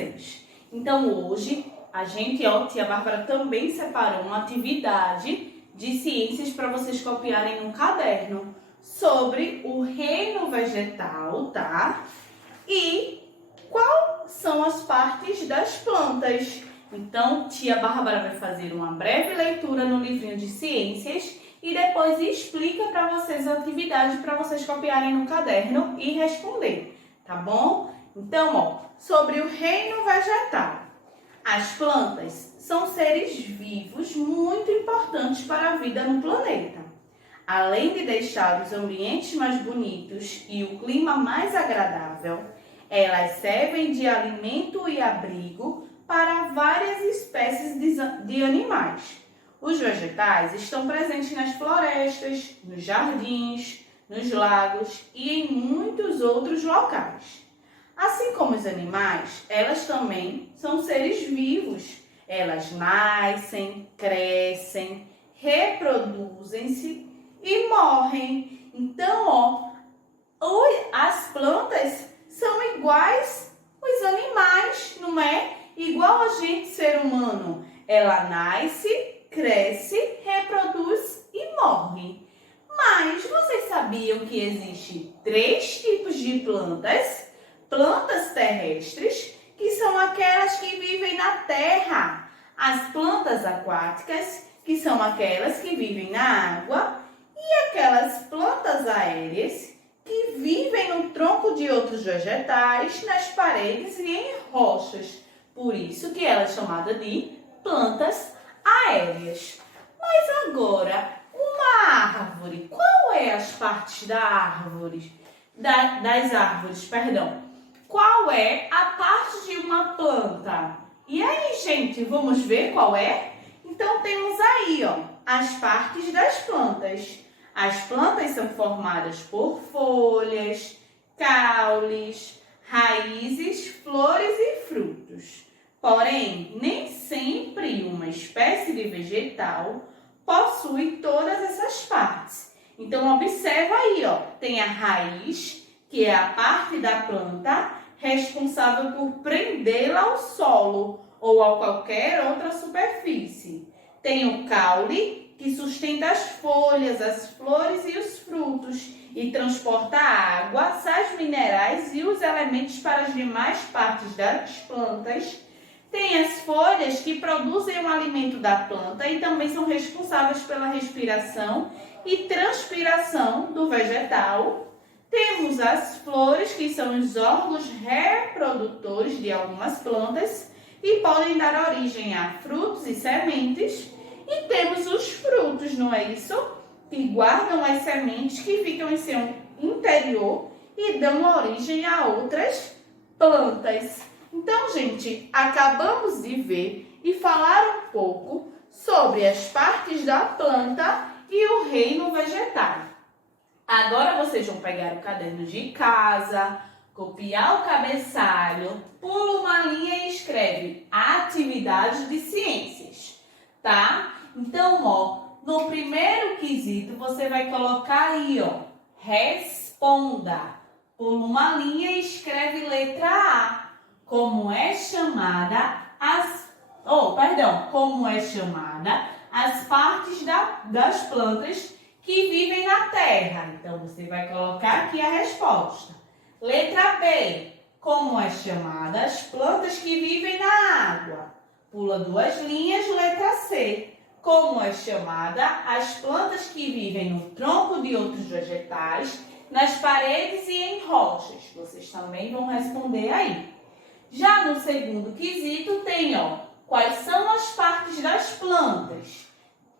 vocês. Então hoje a gente, tia Bárbara também separou uma atividade de ciências para vocês copiarem no caderno sobre o reino vegetal, tá? E quais são as partes das plantas. Então, tia Bárbara vai fazer uma breve leitura no livrinho de ciências e depois explica para vocês a atividade para vocês copiarem no caderno e responder, tá bom? Então, sobre o reino vegetal. As plantas são seres vivos muito importantes para a vida no planeta. Além de deixar os ambientes mais bonitos e o clima mais agradável, elas servem de alimento e abrigo para várias espécies de animais. Os vegetais estão presentes nas florestas, nos jardins, nos lagos e em muitos outros locais. Assim como os animais, elas também são seres vivos. Elas nascem, crescem, reproduzem-se e morrem. Então, as plantas são iguais aos animais, não é? Igual a gente, ser humano. Ela nasce, cresce, reproduz e morre. Mas vocês sabiam que existem 3 tipos de plantas? Plantas terrestres, que são aquelas que vivem na terra. As plantas aquáticas, que são aquelas que vivem na água. E aquelas plantas aéreas, que vivem no tronco de outros vegetais, nas paredes e em rochas. Por isso que ela é chamada de plantas aéreas. Mas agora, uma árvore, qual é as partes da árvore? Das árvores, perdão. Qual é a parte de uma planta? E aí, gente, vamos ver qual é? Então, temos aí, as partes das plantas. As plantas são formadas por folhas, caules, raízes, flores e frutos. Porém, nem sempre uma espécie de vegetal possui todas essas partes. Então, observa aí, tem a raiz, que é a parte da planta responsável por prendê-la ao solo ou a qualquer outra superfície. Tem o caule, que sustenta as folhas, as flores e os frutos e transporta a água, sais minerais e os elementos para as demais partes das plantas. Tem as folhas, que produzem o alimento da planta e também são responsáveis pela respiração e transpiração do vegetal. Temos as flores, que são os órgãos reprodutores de algumas plantas e podem dar origem a frutos e sementes. E temos os frutos, não é isso? Que guardam as sementes que ficam em seu interior e dão origem a outras plantas. Então, gente, acabamos de ver e falar um pouco sobre as partes da planta e o reino vegetal. Agora vocês vão pegar o caderno de casa, copiar o cabeçalho, pula uma linha e escreve atividade de ciências, tá? Então, no primeiro quesito, você vai colocar aí, responda. Pula uma linha e escreve letra A. Como é chamada as partes das plantas que vivem na terra. Então, você vai colocar aqui a resposta. Letra B. Como é chamada as plantas que vivem na água? Pula 2 linhas, letra C. Como é chamada as plantas que vivem no tronco de outros vegetais, nas paredes e em rochas? Vocês também vão responder aí. Já no segundo quesito tem, quais são as partes das plantas?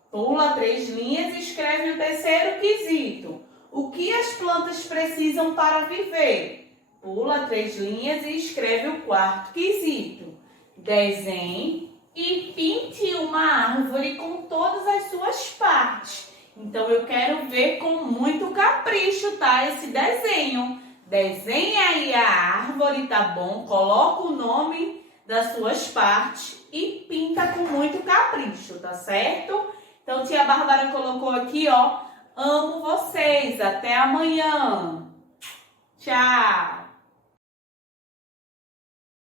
Pula 3 linhas e escreve o terceiro quesito. O que as plantas precisam para viver? Pula 3 linhas e escreve o quarto quesito. Desenhe e pinte uma árvore com todas as suas partes. Então, eu quero ver com muito capricho, tá? Esse desenho. Desenhe aí a árvore, tá bom? Coloca o nome das suas partes e pinta com muito capricho, tá certo? Então, tia Bárbara colocou aqui, amo vocês. Até amanhã. Tchau.